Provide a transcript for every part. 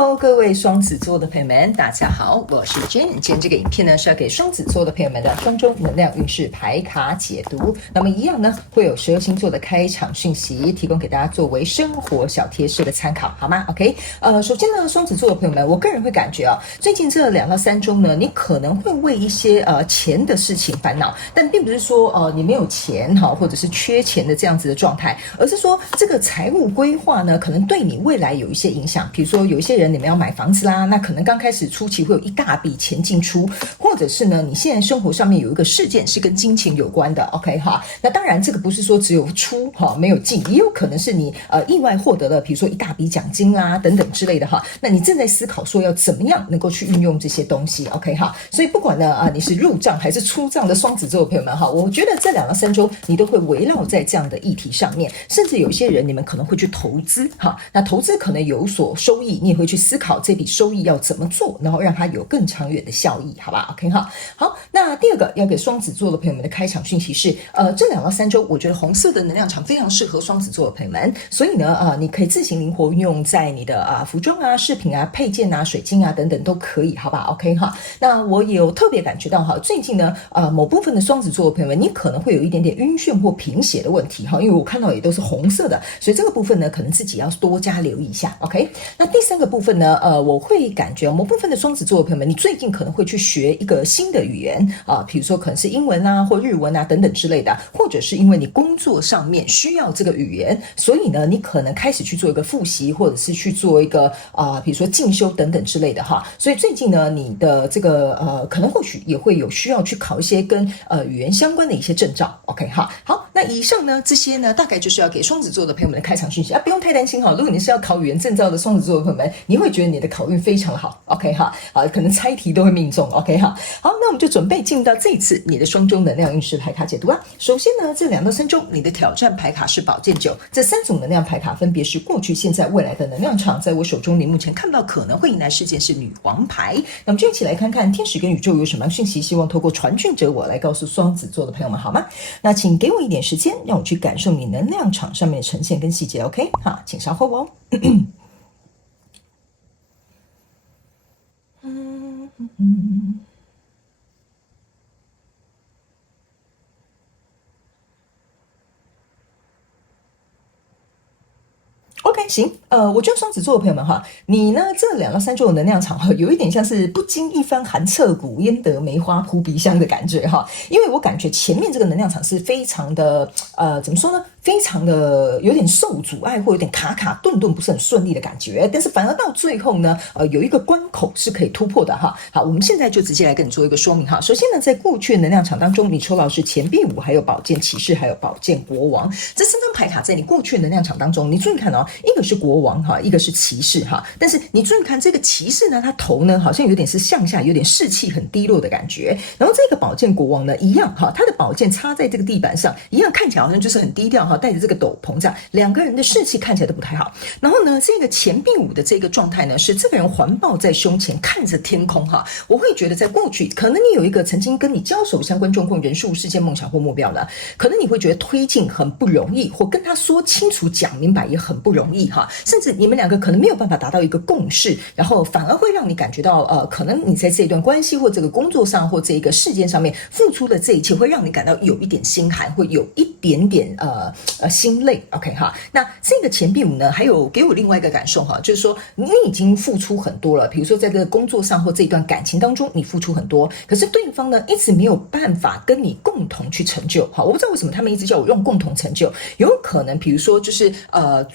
Hello， 各位双子座的朋友们，大家好，我是 Jen。今天这个影片呢是要给双子座的朋友们的双周能量运势牌卡解读。那么一样呢，会有12星座的开场讯息，提供给大家作为生活小贴士的参考，好吗 ？OK， 首先呢，双子座的朋友们，我个人会感觉最近这2到3周呢，你可能会为一些钱的事情烦恼，但并不是说你没有钱或者是缺钱的这样子的状态，而是说这个财务规划呢，可能对你未来有一些影响。比如说有一些人你们要买房子啦，那可能刚开始初期会有一大笔钱进出，或者是呢你现在生活上面有一个事件是跟金钱有关的 OK 哈。那当然这个不是说只有出没有进，也有可能是你意外获得了比如说一大笔奖金啦等等之类的哈。那你正在思考说要怎么样能够去运用这些东西 OK 哈。所以不管呢你是入账还是出账的双子座的朋友们哈，我觉得这2到3周你都会围绕在这样的议题上面，甚至有一些人你们可能会去投资哈。那投资可能有所收益，你也会去思考这笔收益要怎么做，然后让它有更长远的效益，好吧 ？OK 哈。好，那第二个要给双子座的朋友们的开场讯息是，这2到3周，我觉得红色的能量场非常适合双子座的朋友们，所以呢，你可以自行灵活运用在你的服装啊、饰品啊、配件啊、水晶啊等等都可以，好吧 ？OK 哈。那我也有特别感觉到哈，最近呢，某部分的双子座的朋友们，你可能会有一点点晕眩或贫血的问题哈，因为我看到也都是红色的，所以这个部分呢，可能自己要多加留意一下 ，OK。那第3个部分呢，我会感觉某部分的双子座的朋友们，你最近可能会去学一个新的语言比如说可能是英文啊或日文啊等等之类的，或者是因为你工作上面需要这个语言，所以呢，你可能开始去做一个复习，或者是去做一个比如说进修等等之类的哈。所以最近呢，你的这个可能或许也会有需要去考一些跟语言相关的一些证照 ，OK 哈。好，那以上呢这些呢，大概就是要给双子座的朋友们的开场讯息不用太担心哈。如果你是要考语言证照的双子座的朋友们，你会觉得你的考运非常好 ，OK 哈，可能猜题都会命中 ，OK 哈。好，那我们就准备进入到这一次你的双周能量运势牌卡解读啊。首先呢，这2到3周你的挑战牌卡是宝剑9，这3种能量牌卡分别是过去、现在、未来的能量场。在我手中，你目前看到可能会迎来事件是女王牌。那我们就一起来看看天使跟宇宙有什么讯息，希望透过传讯者我来告诉双子座的朋友们，好吗？那请给我一点时间，让我去感受你能量场上面的呈现跟细节 ，OK？ 好，请稍后哦。OK， 行，我觉得双子座的朋友们哈，你呢这2到3周的能量场有一点像是不经一番寒彻骨，焉得梅花扑鼻香的感觉哈，因为我感觉前面这个能量场是非常的怎么说呢？非常的有点受阻碍，或有点卡卡顿顿不是很顺利的感觉，但是反而到最后呢，有一个关口是可以突破的哈。好，我们现在就直接来跟你做一个说明哈。首先呢，在过去的能量场当中，你抽到是钱币5，还有宝剑骑士，还有宝剑国王，这3张牌卡在你过去的能量场当中，你注意看一个是国王哈，一个是骑士哈，但是你注意看这个骑士呢，他头呢好像有点是向下，有点士气很低落的感觉，然后这个宝剑国王呢一样哈，他的宝剑插在这个地板上，一样看起来好像就是很低调哈，带着这个斗篷这样，两个人的士气看起来都不太好。然后呢，这个钱币5的这个状态呢，是这个人环抱在胸前，看着天空哈。我会觉得在过去，可能你有一个曾经跟你交手相关状况人数、事件、梦想或目标呢，可能你会觉得推进很不容易，或跟他说清楚、讲明白也很不容易哈。甚至你们2个可能没有办法达到一个共识，然后反而会让你感觉到可能你在这一段关系或这个工作上或这一个事件上面付出的这一切，会让你感到有一点心寒，会有一点点心累 OK 哈。那这个钱币5呢，还有给我另外一个感受哈，就是说你已经付出很多了，比如说在这个工作上或这一段感情当中你付出很多，可是对方呢一直没有办法跟你共同去成就。好，我不知道为什么他们一直叫我用共同成就，有可能比如说就是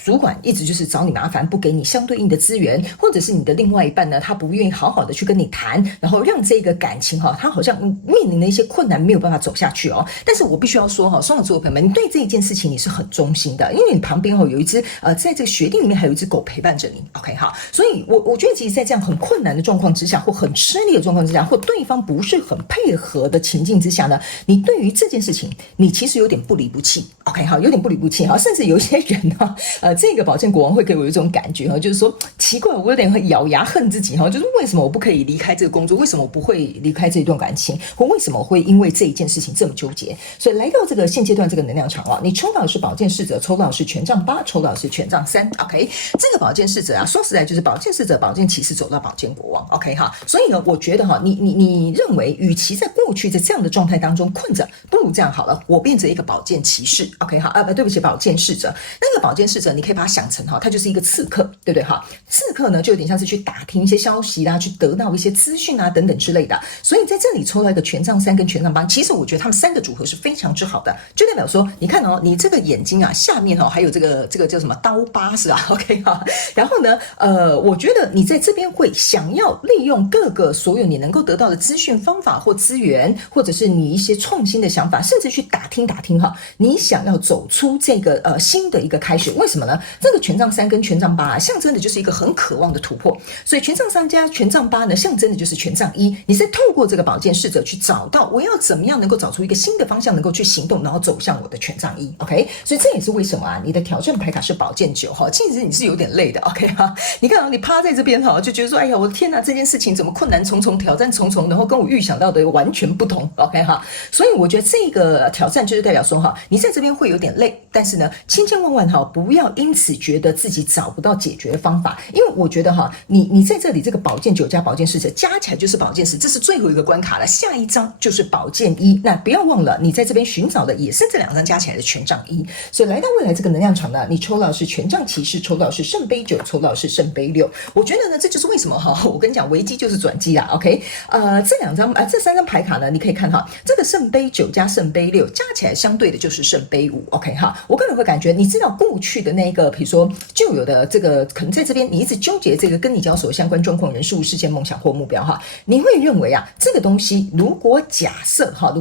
主管一直就是找你麻烦，不给你相对应的资源，或者是你的另外一半呢，他不愿意好好的去跟你谈，然后让这个感情他好像面临了一些困难，没有办法走下去但是我必须要说双子座的朋友们，你对这一件事情你是很忠心的，因为你旁边有一只在这个雪地里面还有一只狗陪伴着你 OK 好，所以我觉得其实在这样很困难的状况之下，或很吃力的状况之下，或对方不是很配合的情境之下呢，你对于这件事情你其实有点不离不弃 OK 好，有点不离不弃甚至有一些人这个宝剑国王会给我一种感觉就是说奇怪，我有点会咬牙恨自己就是为什么我不可以离开这个工作，为什么我不会离开这一段感情，或为什么我会因为这一件事情这么纠结。所以来到这个现阶段这个能量场你抽到的是宝剑侍者，抽到的是权杖8，抽到的是权杖3。OK， 这个宝剑侍者啊，说实在就是宝剑侍者、宝剑骑士走到宝剑国王。OK 哈，所以呢，我觉得哈，你认为，与其在过去在这样的状态当中困着，不如这样好了，我变成一个宝剑骑士。OK 哈，对不起，宝剑侍者。那个宝剑侍者，你可以把它想成哈，他就是一个刺客，对不对哈？刺客呢，就有点像是去打听一些消息啦，去得到一些资讯啊等等之类的。所以在这里抽到一个权杖3跟权杖8，其实我觉得他们3个组合是非常之好的，就代表说，你看哦，你这个眼睛啊下面哦还有这个叫什么刀疤是吧 ？OK 哈，然后呢，我觉得你在这边会想要利用各个所有你能够得到的资讯方法或资源，或者是你一些创新的想法，甚至去打听哈，你想要走出这个新的一个开始。为什么呢？这个权杖3跟权杖8啊，象征的就是一个很渴望的突破。所以权杖3加权杖8呢，象征的就是权杖1，你是透过这个宝剑侍者去找到我要怎么样能够找出一个新的方向，能够去行动，然后走向我的权杖1。OK， 所以这也是为什么啊，你的挑战牌卡是宝剑9哈，其实你是有点累的。OK 哈，你看你趴在这边哈，就觉得说，哎呀，我的天哪，这件事情怎么困难重重，挑战重重，然后跟我预想到的完全不同。OK 哈，所以我觉得这个挑战就是代表说哈，你在这边会有点累，但是呢，千千万万哈，不要因此觉得自己找不到解决方法，因为我觉得哈，你在这里这个宝剑9加宝剑侍者加起来就是宝剑10，这是最后一个关卡了，下一张就是宝剑1。那不要忘了，你在这边寻找的也是这2张加起来的权杖1。所以来到未来这个能量场呢，你抽到的是权杖骑士，抽到的是圣杯9，抽到的是圣杯6。我觉得呢，这就是为什么哈，我跟你讲，危机就是转机啦。OK， 这3张牌卡呢，你可以看哈，这个圣杯9加圣杯6加起来相对的就是圣杯5。OK 哈，我个人会感觉，你知道过去的那个，比如说旧有的这个，可能在这边你一直纠结这个跟你交手相关状况、人事物、事件、梦想或目标哈，你会认为啊，这个东西如果假设哈，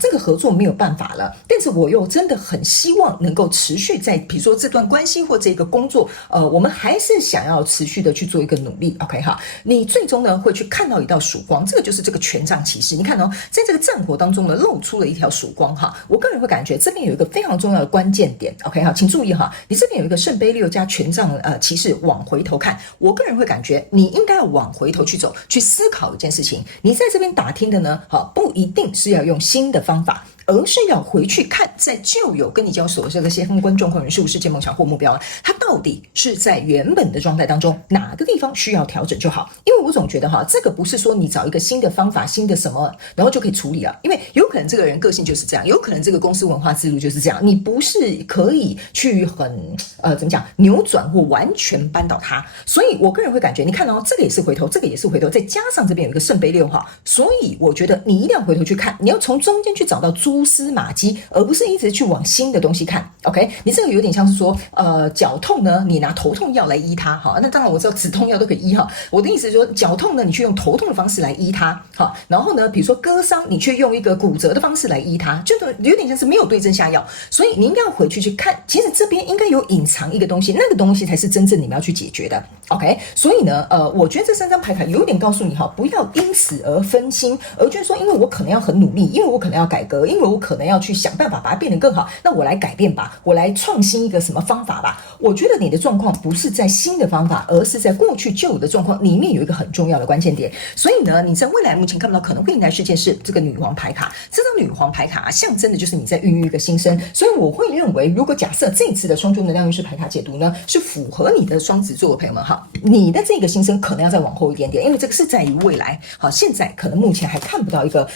这个合作没有办法了，但是我又真的很希望能够持续在，比如说这段关系或这个工作，我们还是想要持续的去做一个努力。OK 哈，你最终呢会去看到一道曙光，这个就是这个权杖骑士。你看哦，在这个战火当中呢，露出了一条曙光哈。我个人会感觉这边有一个非常重要的关键点。OK 哈，请注意哈，你这边有一个圣杯6加权杖骑士，往回头看，我个人会感觉你应该要往回头去走，去思考一件事情。你在这边打听的呢，好，不一定是要用新的方法，而是要回去看在旧有跟你交手的这些相关状况、人事物、事件、梦想或目标，它到底是在原本的状态当中哪个地方需要调整就好。因为我总觉得哈，这个不是说你找一个新的方法、新的什么，然后就可以处理了。因为有可能这个人个性就是这样，有可能这个公司文化制度就是这样，你不是可以去很怎么讲扭转或完全扳倒它。所以我个人会感觉，你看哦，这个也是回头，这个也是回头，再加上这边有一个圣杯6哈，所以我觉得你一定要回头去看，你要从中间去找到蛛丝马迹，而不是一直去往新的东西看。OK， 你这个有点像是说，脚痛呢，你拿头痛药来医它，好，那当然我知道止痛药都可以医哈。我的意思是说，脚痛呢，你去用头痛的方式来医它，好，然后呢，比如说割伤，你去用一个骨折的方式来医它，就有点像是没有对症下药。所以你应该要回去看，其实这边应该有隐藏一个东西，那个东西才是真正你们要去解决的。OK， 所以呢，我觉得这3张牌卡有点告诉你哈，不要因此而分心，而就是说，因为我可能要很努力，因为我可能要改革，因为我可能要去想办法把它变得更好，那我来改变吧，我来创新一个什么方法吧。我觉得你的状况不是在新的方法，而是在过去旧有的状况里面有一个很重要的关键点。所以呢，你在未来目前看不到可能会迎来事件是这个女皇牌卡，这张女皇牌卡象征的就是你在孕育一个新生。所以我会认为，如果假设这一次的双周能量运势牌卡解读呢，是符合你的双子座的朋友们哈，你的这个新生可能要再往后一点点，因为这个是在于未来。好，现在可能目前还看不到一个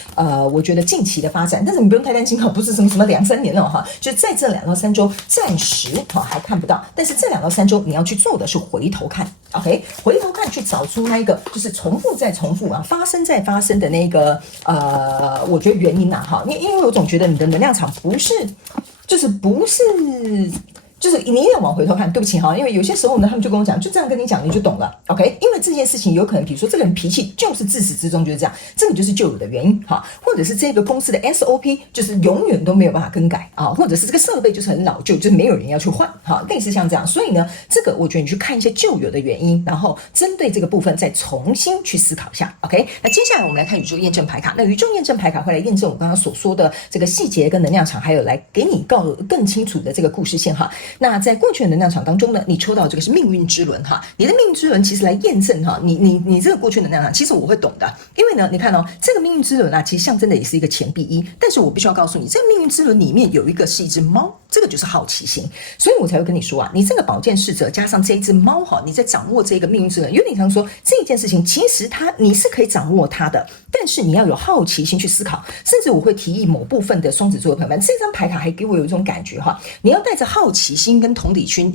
我觉得近期的发展，但是你不用太担心哈，不是什么2、3年了哈，就在这2到3周暂时还看不到，但是这2到3周你要去做的是回头看。OK， 回头看去找出那一个就是重复再重复发生再发生的那个我觉得原因哈，因为我总觉得你的能量场不是就是你一定要往回头看，对不起哈，因为有些时候呢，他们就跟我讲，就这样跟你讲，你就懂了 ，OK？ 因为这件事情有可能，比如说这个人脾气就是自始至终就是这样，这个就是旧有的原因哈，或者是这个公司的 SOP 就是永远都没有办法更改啊，或者是这个设备就是很老旧，就是没有人要去换哈，类似像这样，所以呢，这个我觉得你去看一些旧有的原因，然后针对这个部分再重新去思考一下 ，OK？ 那接下来我们来看宇宙验证牌卡，那宇宙验证牌卡会来验证我刚刚所说的这个细节跟能量场，还有来给你更清楚的这个故事线哈。那在过去的能量场当中呢，你抽到这个是命运之轮哈，你的命运之轮其实来验证哈，你这个过去的能量场，其实我会懂的，因为呢，你看这个命运之轮啊，其实象征的也是一个钱币一，但是我必须要告诉你，这个命运之轮里面有一个是一只猫，这个就是好奇心，所以我才会跟你说啊，你这个宝剑侍者加上这一只猫哈，你在掌握这个命运之轮，有点像说这件事情，其实你是可以掌握它的，但是你要有好奇心去思考，甚至我会提议某部分的双子座的朋友们，这张牌卡还给我有一种感觉哈，你要带着好奇心跟同理心，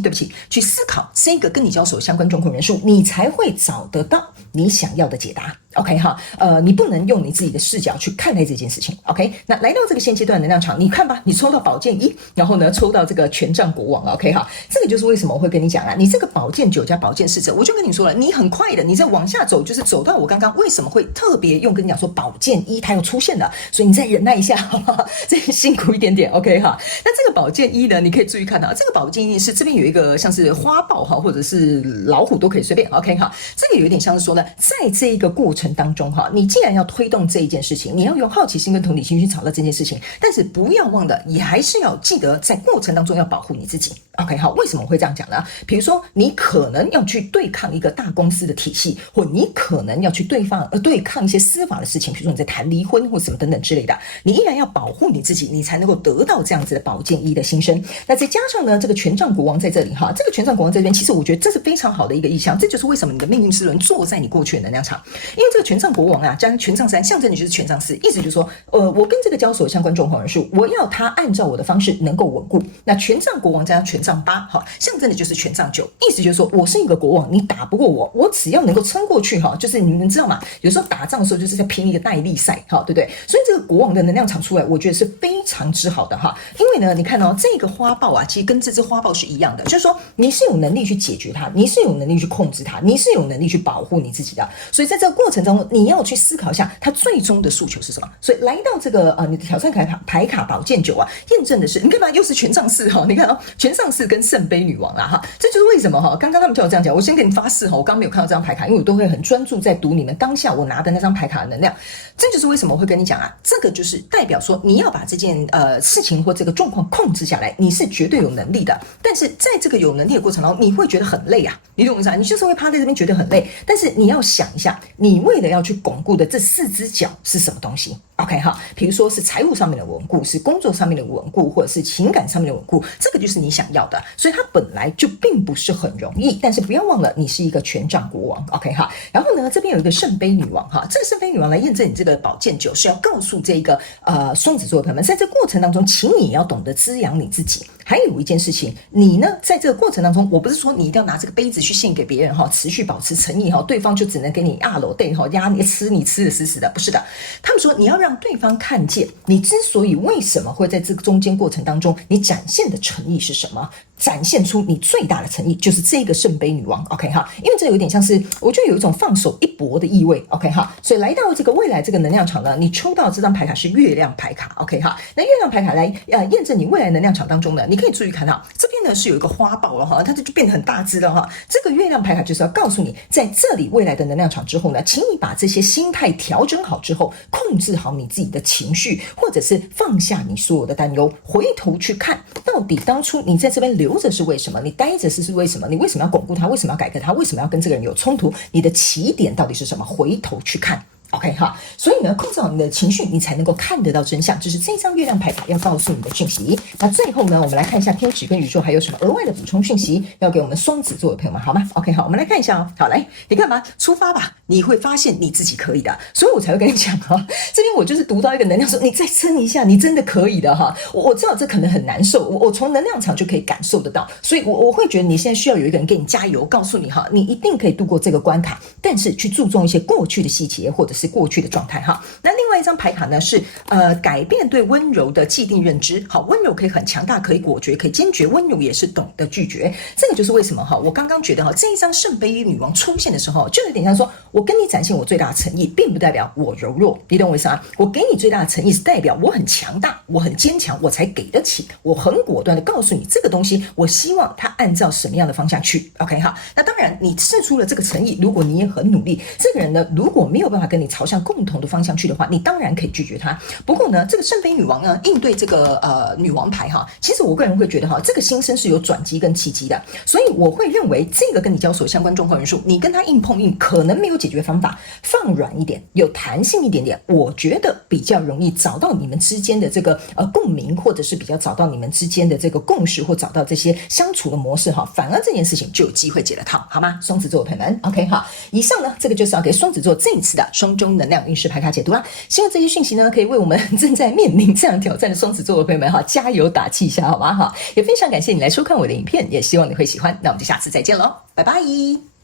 对不起，去思考这个跟你交手相关状况人数，你才会找得到你想要的解答。OK 哈，你不能用你自己的视角去看待这件事情。OK， 那来到这个现阶段的能量场，你看吧，你抽到宝剑一，然后呢抽到这个权杖国王。OK 哈，这个就是为什么我会跟你讲啊，你这个宝剑9加宝剑侍者，我就跟你说了，你很快的，你再往下走，就是走到我刚刚为什么会特别用跟你讲说宝剑一它又出现了，所以你再忍耐一下，好不好？这辛苦一点点。OK 哈，那这个宝剑一呢，你可以注意看到，这个宝剑一是这边有一个像是花豹哈，或者是老虎都可以随便。OK 哈，这个有点像是说呢，在这一个过程当中哈，你既然要推动这一件事情，你要用好奇心跟同理心去找到这件事情，但是不要忘了，也还是要记得在过程当中要保护你自己。OK 好，为什么我会这样讲呢？比如说你可能要去对抗一个大公司的体系，或你可能要去对抗一些司法的事情，比如说你在谈离婚或什么等等之类的，你依然要保护你自己，你才能够得到这样子的宝剑一的新生。那再加上呢，这个权杖国王在这里哈，这个权杖国王在这边，其实我觉得这是非常好的一个意象，这就是为什么你的命运之轮坐在你过去的能量场，因为这个权杖国王啊，加上权杖3，象征的就是权杖4，意思就是说，我跟这个交手相关状况人数，我要他按照我的方式能够稳固。那权杖国王加上权杖8，哈，象征的就是权杖9，意思就是说我是一个国王，你打不过我，我只要能够撑过去哈，就是你们知道吗？有时候打仗的时候就是在拼一个耐力赛，哈，对不对？所以这个国王的能量场出来，我觉得是非常之好的哈，因为呢，你看哦，这个花豹啊，其实跟这只花豹是一样的，就是说你是有能力去解决它，你是有能力去控制它，你是有能力去保护你自己的，所以在这个过程中，你要去思考一下，它最终的诉求是什么。所以来到这个你的挑战牌卡宝剑9啊，验证的是，你看嘛，又是权杖4哈，你看哦，权杖4跟圣杯女王啦哈，这就是为什么哈，刚刚他们叫我这样讲，我先跟你发誓哈，我刚刚没有看到这张牌卡，因为我都会很专注在读你们当下我拿的那张牌卡的能量，这就是为什么我会跟你讲啊，这个就是代表说你要把这件事情或这个状况控制下来，你是绝对有能力的，但是在这个有能力的过程中，你会觉得很累啊，你懂我意思啊？你就是会趴在这边觉得很累，但是你要想一下，你为了要去巩固的这4只脚是什么东西 ？OK 哈，比如说是财务上面的稳固，是工作上面的稳固，或者是情感上面的稳固，这个就是你想要的，所以它本来就并不是很容易，但是不要忘了，你是一个权杖国王 ，OK 哈。然后呢，这边有一个圣杯女王哈，这个圣杯女王来验证你这个宝剑9，是要告诉这个双子座的朋友们，在这过程当中，请你要懂得滋养你自己。还有一件事情，你呢，在这个过程当中，我不是说你一定要拿这个杯子去献给别人哈，持续保持诚意哈，对方就只能给你落对哈，压你吃得死死的，不是的。他们说你要让对方看见，你之所以为什么会在这个中间过程当中，你展现的诚意是什么？展现出你最大的诚意，就是这个圣杯女王 ，OK 哈，因为这有点像是，我觉得有一种放手一搏的意味 ，OK 哈，所以来到这个未来这个能量场呢，你抽到这张牌卡是月亮牌卡 ，OK 哈，那月亮牌卡来验证你未来能量场当中呢，你可以注意看到这边呢是有一个花豹了哈，它就变得很大只了哈，这个月亮牌卡就是要告诉你，在这里未来的能量场之后呢，请你把这些心态调整好之后，控制好你自己的情绪，或者是放下你所有的担忧，回头去看到底当初你在这边留着是为什么，你待着是为什么，你为什么要巩固它，为什么要改革它，为什么要跟这个人有冲突，你的起点到底是什么，回头去看。OK 哈，所以呢，控制好你的情绪，你才能够看得到真相。这是这张月亮牌卡要告诉你的讯息。那最后呢，我们来看一下天使跟宇宙还有什么额外的补充讯息要给我们双子座的朋友们，好吗 ？OK 好，我们来看一下哦。好，来，你看吧，出发吧，你会发现你自己可以的。所以我才会跟你讲哈，这边我就是读到一个能量说，你再撑一下，你真的可以的哈。我知道这可能很难受，我从能量场就可以感受得到，所以我会觉得你现在需要有一个人给你加油，告诉你哈，你一定可以度过这个关卡。但是去注重一些过去的细节，或者是过去的状态哈。那另外一张牌卡呢是改变对温柔的既定认知。好，温柔可以很强大，可以果决，可以坚决，温柔也是懂得拒绝。这个就是为什么哈，我刚刚觉得哈，这一张圣杯女王出现的时候，就有点像说，我跟你展现我最大的诚意，并不代表我柔弱，你懂我意思啊？我给你最大的诚意是代表我很强大，我很坚强，我才给得起，我很果断的告诉你这个东西，我希望它按照什么样的方向去。OK 哈，那当然你释出了这个诚意，如果你也很努力，这个人呢如果没有办法跟你朝向共同的方向去的话，你当然可以拒绝他。不过呢，这个圣杯女王呢，应对这个女王牌哈，其实我个人会觉得哈，这个心声是有转机跟契机的，所以我会认为这个跟你交手相关状况人数，你跟他硬碰硬可能没有解决方法，放软一点，有弹性一点点，我觉得比较容易找到你们之间的这个共鸣，或者是比较找到你们之间的这个共识，或找到这些相处的模式哈，反而这件事情就有机会解了套，好吗？双子座的朋友们 ，OK 好，以上呢这个就是要给双子座这一次的双周能量运势牌卡解读啦，希望这些讯息呢可以为我们正在面临这样挑战的双子座的朋友们哈加油打气一下，好吗？好，也非常感谢你来收看我的影片，也希望你会喜欢，那我们就下次再见喽，拜拜。